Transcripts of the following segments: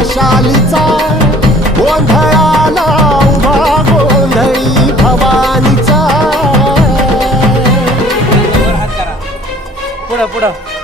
मशालीचा गोंधळाला उभा गोंधळी भवानीचा. पुढं पुढं.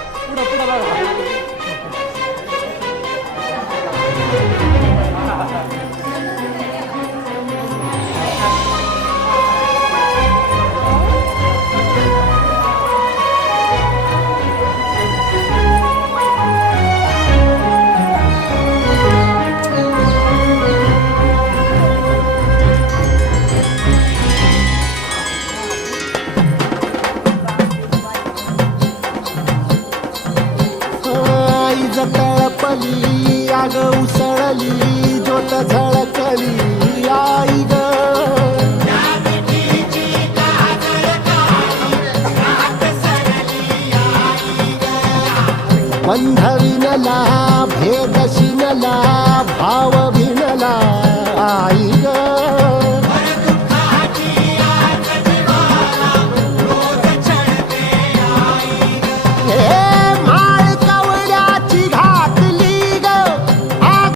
तळपली आग उसळली ज्योत झळकली आई ग. बंधविनला